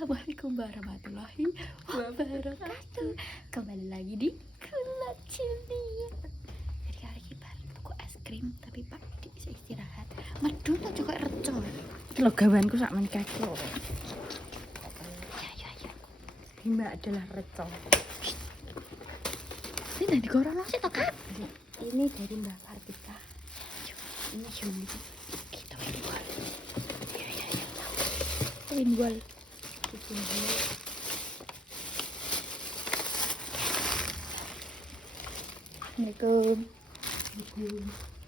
Assalamualaikum warahmatullahi wabarakatuh. Kembali lagi di Kulat Cilia. Jadi hari kita tuku es krim tapi Pak Dik bisa istirahat. Medun tak juga reco. Kalau gawanku sak menikah kok. Ya. Mbak adalah reco. Ini dari gorono sih toh Kak? Ini dari Mbak Kartika. Ini Yuli. Kita windwall. Ya. Windwall. Assalamualaikum.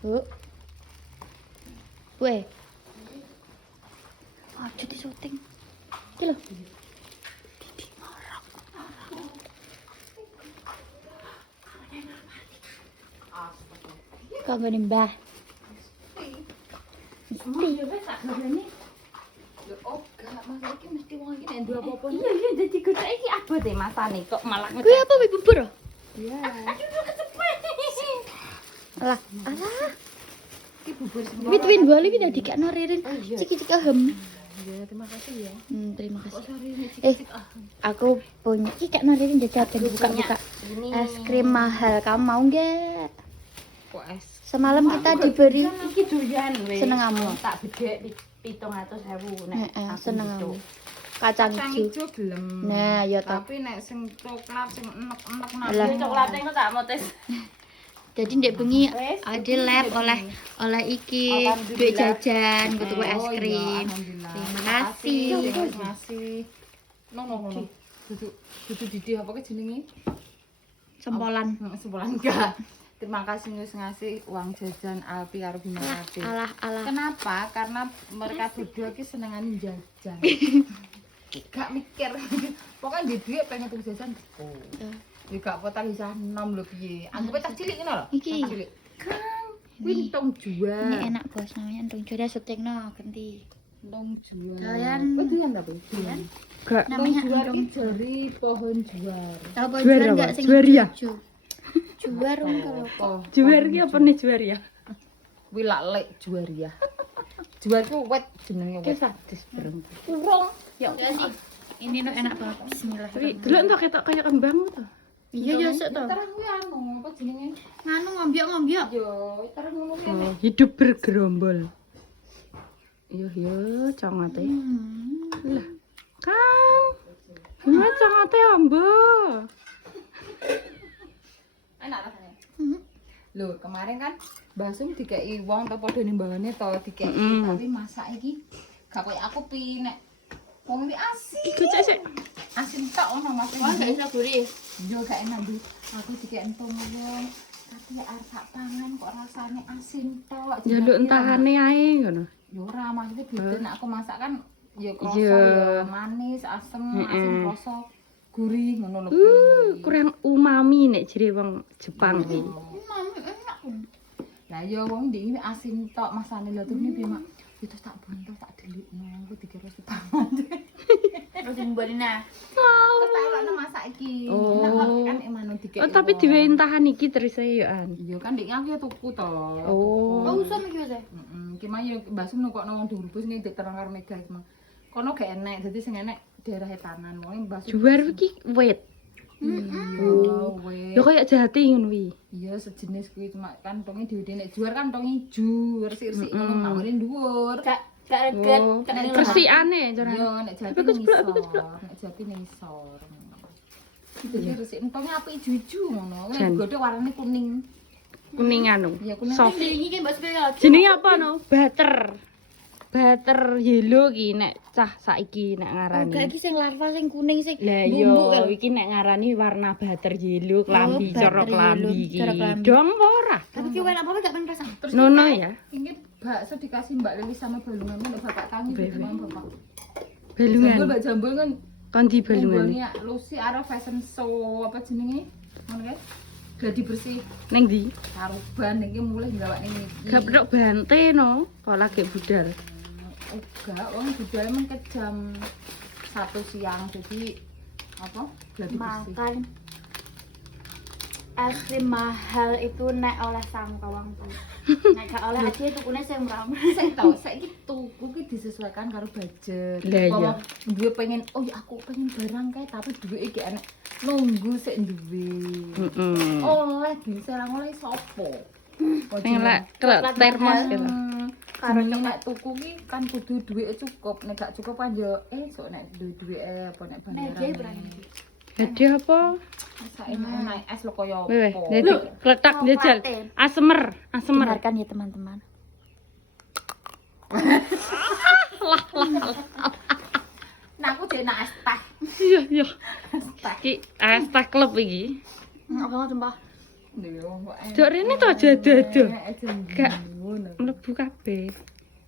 Bu. Weh. Aja di syuting. Iki lho. Didi marah. Kok ngene Mbah? Iya jadi gocek iki abot e masane kok malah Kuwi apa wih bubur? Iya. Alah. Iki bubur Wit windwall iki tadi dikakno Ririn. Ciki-ciki hem. Ya, terima kasih ya. Terima kasih. Eh, Aku punya iki kak Ririn jajan buka-buka. ini Es krim mahal. Kamu mau enggak? kok es. Semalam kita diberi Iki doyan weh. Seneng kamu. Tak bedhek 700.000 nek. seneng kamu. Kacang hijau. Ijo gelem. Nah, ya toh. Tapi nek sing coklat sing enek-enek Alah. nang coklate engko tak motes. Jadi ndek bengi ada lab oleh iki duit jajan butuh es krim. Terima kasih. Terima kasih. No. Dudu Didi apa ke jenenge? Sempolan. Sempolan enggak. Terima kasih wis ngasih uang jajan Alpi karo Bima Ati. Alah. Kenapa? Karena mereka berdua ki senengane jajan. Gak mikir. Pokoknya di duit pengen tuku jajan. Oh. Ya gak potong isah nom lho piye. Anggap tas cilik ngono lho. Iki. Tas cilik. Kang, kuwi tong jual. Ini enak bos namanya Entung Jodoh syutingno ganti. Tong jual. Kalian- Oh, doyan ta, Bu? Doyan. Gak. Namanya Tong jual Entung. ki jari pohon juar. Kalau Juar juara apa? enggak sing Juar ya? hijau. Juar kalau Oh, Juar ki apa nih juar ya? kuwi lak lek juar ya. Juar ku wet jenenge wet. Sadis berem. Urung. ya sih. Ini no enak banget. Bismillah. Tapi dulu entuk ketok kaya kembang to. Iya ya sik to. Terus kuwi anu apa jenenge? Nganu ngombyok. Yo, terus ngono kene. Oh, hidup bergerombol. Yo, congate. Lah, Kang. Gimana congate ambo? Enak rasane. Lho, kemarin kan Mbak Sum dikei wong to padha nimbangane to dikei tapi masak iki gak koyo aku pi nek wong iki asin. Gocek sik. Asin tok ono Mas. Wah, gak bisa gurih. Yo gak enak Bu. Aku dikei entong wong tapi arep sak pangan kok rasane asin tok. Njaluk entahane ae ngono. Yo ora maksudnya beda nek aku masak kan yo krasa Iya. yo manis, asem, asin rasa gurih ngono lho. Kurang umami nek jere wong Jepang iki. Lah yo wong ndek iki asin tok masane lho terus piye mak. Itu tak buntel tak delikno aku dikira sepangan. Terus dimbalina. Terus tak elokno masak iki. Oh. Enak kok kan emane dikek. Oh, tapi diwe entahan iki terus ae yo an. Iya kan ndek aku ya tuku to. Oh. Oh, usah iki wis. Heeh. Ki mah yo mbasem nukokno wong Durbus ning diterang karo Mega iki mah. Kono gak enek, dadi sing enek daerah etanan. Wong mbasem. Juar iki wet. Iya, weh. Yo kaya jati ngono wi. Iya sejenis kuwi cuma kan tonge dhewe nek juar kan tonge ijo, resik-resik ngono mawone dhuwur. Gak Oh, kersikane Iya, cara. nek jati Bagus, ning Blok, isor. bagus, Blok. Nek jati ning isor. Jadi resik tonge apik ijo-ijo ngono. Jan. Nek godhok warnane kuning. Kuning anu. Iya kuning. Soft. Ini kan Mbak Sepeda lagi. Jenenge apa no? Butter yellow ki nek cah saiki nek Oh, ngarani. gak iki sing larva sing kuning sing Lah bumbu yo kan. iki nek ngarani warna butter yellow klambi butter cara yellow, klambi iki. cara klambi. Dong apa ora? Tapi ki enak apa gak pengen rasa. Terus Nono ya. Ini bakso dikasih Mbak Lili sama balungan nek bapak tangi Bebe. sama bapak. Jambul Balungan. Mbak Jambul kan Kon di balungan. balungannya Lucy arah fashion show apa jenenge? Ngono kan? Gladi bersih Ning ndi? karuban iki mulai gawak ning iki. Gak pedok bante no. Kok lagi budal. Enggak, wong budal emang ke jam 1 siang. Jadi apa? Gladi bersih. Makan es krim mahal itu nek oleh sang kawang tuh. Nek gak oleh aja tukune sing murah. Saya tahu, saya tuku ki disesuaikan karo budget. Lah, iya. Bahwa duwe pengen, oh ya aku pengen barang kae tapi duwe iki enek nunggu sik duwe. Heeh. Oleh bisa oleh sopo? Sing lek kelek termos gitu. Karo nek tuku ki kan kudu duwike cukup, nek gak cukup kan yo sok nek duwe apa nek bayaran. Jadi apa? Saenak es lo koyo Weh, apa. jadi kletak jajal. Asemer, asemer. Dengarkan ya teman-teman. Nah aku jek nak es teh. Iya, iya. Es teh. Ki es teh klub iki. Enggak banget sumpah. Lho, kok enak. Jok rene to aja-aja. Gak. Ngono. Mlebu kabeh.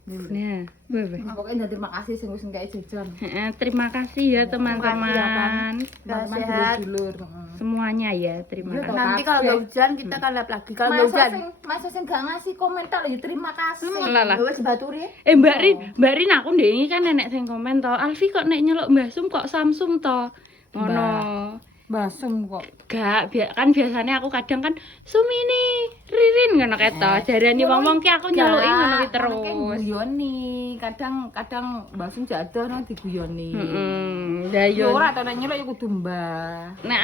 Nah, weh. Pokoknya terima kasih sing wis nggae jajan. Terima kasih ya teman-teman. Teman-teman Sehat. dulur. Semuanya ya, terima Iya, kasih. Nanti kalau nggak hujan kita kan lihat lagi. Kalau nggak hujan, Masa sing gak ngasih komentar ya terima kasih. Lah lah. wes baturi. Mbak Rin aku ndek iki kan nenek sing komen to. Alfi kok nek nyeluk Mbah Sum kok Samsung to. Ngono. Basem kok. Gak, kan biasanya aku kadang kan Sumini, Ririn ngono keto. Jarani wong-wong ki aku nyeluki ngono ki terus. Guyoni, kadang basem jatuh nang diguyoni. Heeh. Lah Yo yo. ora to nek nyeluk ya kudu mbah. Nek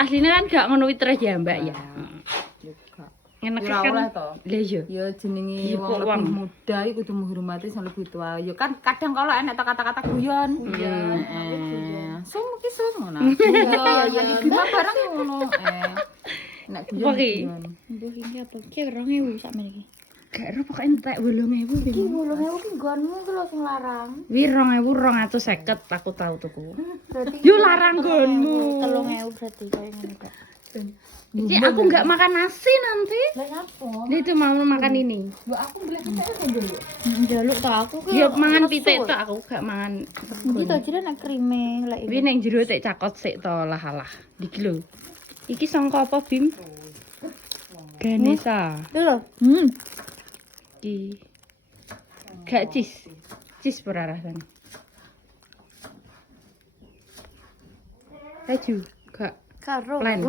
asline kan gak ngono ki terus ya, Mbak ya. Juga. Ngeneke Ora oleh kan. to. Lah yo. Ya jenenge Iya, wong kok lebih wong. muda iku kudu menghormati sing lebih tua. Ya kan kadang kalau enek to kata-kata guyon. Sum ki sum ngono. Iya, ya gimana barang ngono. Nek guyon. Apa ki? guyon. Mbok iki apa? Ki 2000 sak meniki. Gak ero pokoke entek 8.000 Ki pin. 8000 ki nggonmu ki lho sing larang. Wi 2.250 aku tau tuku. Berarti Yo larang nggonmu. 3000 berarti kayak ngene kok. Jadi aku nggak makan nasi nanti. Lah nyapa? Dia itu mau makan ini. Mbak aku beli kita kan dulu. Njaluk to aku ki. Ya mangan pitik tok aku gak mangan. Iki to jare nek krime lek Wi ning jero tek cakot sik to lah alah. Iki lho. Iki sangka apa Bim? Ganesha. lho. Iki. Gak cis. Cis ora rasane. Keju, gak Karo. plain.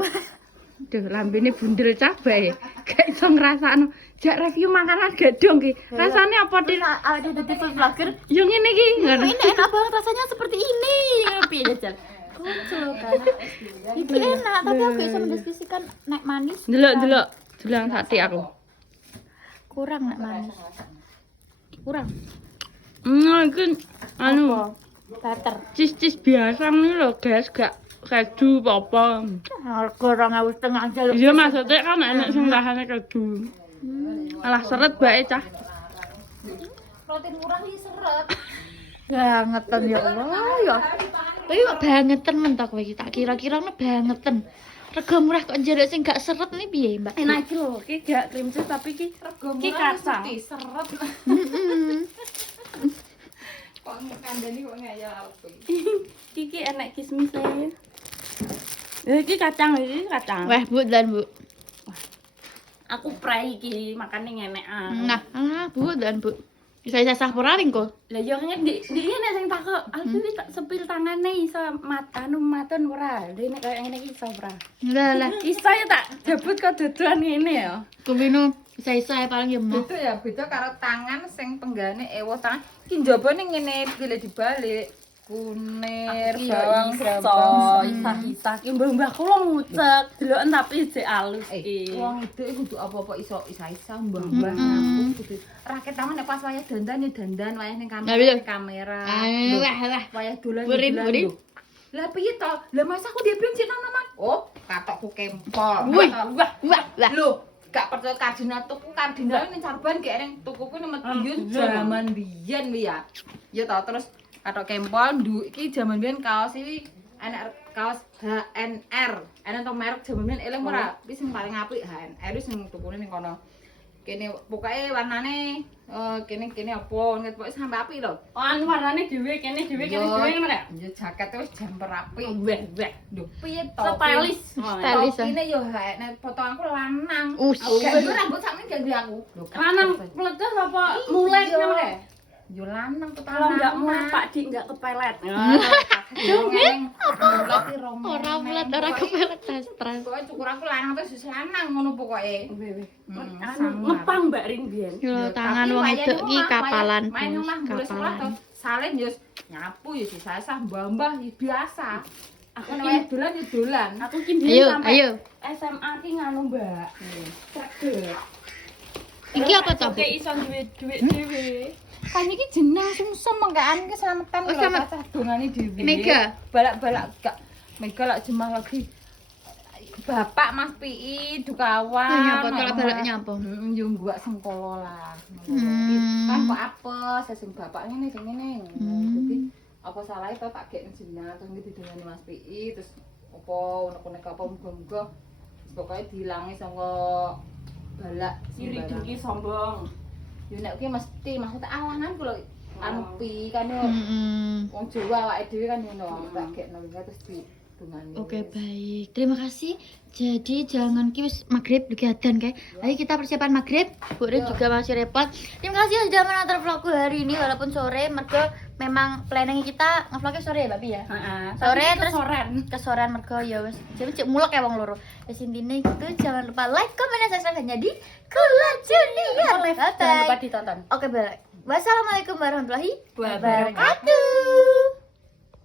Duh, lambene bundel cabai. Gak iso ngrasakno. Jak review makanan gadong ki. Rasane apa, Dit? Ada di TV vlogger. Yo ngene iki, ngono. Ini enak banget rasanya seperti ini. Piye jajal? Kocok kan. Iki enak tapi aku bisa mendeskripsikan nek manis. Delok. Dulang sate aku. Kurang nek manis. Kurang. Iki anu, Butter. cis biasa nih lho, guys, gak keju apa. Harga 2.500 aja lho. Iya maksudnya kan enak sing rahane keju. Alah seret bae cah. Roti murah iki seret. Bangetan ya Allah ya. Tapi kok bangetan mentok kowe iki tak kira-kira bangetan. Rega murah kok njaluk sing gak seret nih piye, Mbak? Enak iki lho, iki gak cream cheese tapi iki iki kacang. Seret. Heeh. Kok kandani kok ngayal aku. Iki enak kismis e. Iki kacang. Wah, Bu dan Bu. Aku pray iki makane ngenekan. Nah, Bu dan Bu. Bisa sah poraring kok. Lah yo di nek sing takok, Alfi tak sepil tangane iso maton ora. Dene kaya ngene iki iso ora. Lah. Iso ya tak jebut kok dodolan ngene ya. Kupino bisa paling ya, Mbak. Itu ya beda karo tangan sing penggane ewo tangan. Ki njabane ngene pilih dibalik. Kunir, bawang, brambang. Isa ki mbah kula ngucek, deloken tapi jek alus iki. Wong itu kudu apa-apa iso isa-isa mbah-mbah aku kudu raket taman nek pas wayah dandan ya dandan, wayah ning kamera. Lah. Wayah dolan. Burin. lho. Lah piye to? Lah mas aku dia bensin nang oh, katokku kempol. Wih, wah. Lho, gak percaya kardinal tuku kardinal ning Sarban gak ning tukuku ning Madiun jaman biyen wi ya. Ya to terus katok kempol nduk iki jaman biyen kaos iki enak kaos HNR. Enak to merek jaman biyen eling ora? Iki sing paling apik HNR wis sing tukune ning kono. Kene pokoke warnane kene apa nget pokoke sampe apik lho. Oh, anu warnane dhewe kene dhewe ngono ya. Ya jaket wis jumper apik. Weh. Lho piye to? Stylish. Stylish. Ini yo HNR potonganku lanang. Us. Gak rambut sakmene gak duwe aku. Lho, Lanang meledos apa mulek ngono ya? Yo lanang tuh Kalau nggak muat Pak Dik nggak kepelet. Ora mulat, ora kepelet stres. Pokoke cukur aku lanang terus wis lanang ngono pokoke. Ngepang Mbak Rin biyen. Yo tangan wong wedok ki kapalan, main Bos, omah mulai sekolah kapalan. tuh salin yo nyapu yo sisah mbah-mbah yo biasa. Aku Aku ki dolan yo dolan. aku ki biyen Ayo, sampai ayo. SMA ki nganu Mbak. Credit. Iki apa to? Oke iso duwe duit dhewe. Kan iki jeneng sungsem mengkaan iki selametan Oh, selamat. cah dongane dhewe. Mega? Balak-balak gak Mega lak jemah lagi. Bapak Mas PI Dukawan. Oh, nyapa, tolak balak nyapa? Yo gua sengkolo lah. Hmm. Kan kok apes sing bapak ngene sing ngene. Dadi apa salahe Pak gek jeneng terus ngerti dongane Mas PI terus apa unek-unek apa muga-muga pokoke diilangi saka balak Iri dengki sombong. yo nek kuwi mesti maksud alangan kula anu pi kan yo Mm-mm. wong Jawa awake dhewe kan ngono tak gekno terus di dungane. Oke, baik. Terima kasih. Jadi jangan ki wis maghrib dugi adzan kae. Ayo kita persiapan maghrib. Bu Rin juga masih repot. Terima kasih sudah menonton vlogku hari ini walaupun sore mergo memang planning kita ngevlognya sore ya, Mbak Pi ya. Heeh. Sore terus soren. kesorean mergo ya wis. Jadi cek mulek ya wong loro. Wis intine gitu jangan lupa like, comment dan subscribe hanya di Kula Junior. Jangan lupa ditonton. Oke, baik. Wassalamualaikum warahmatullahi Wabarakatuh. wabarakatuh.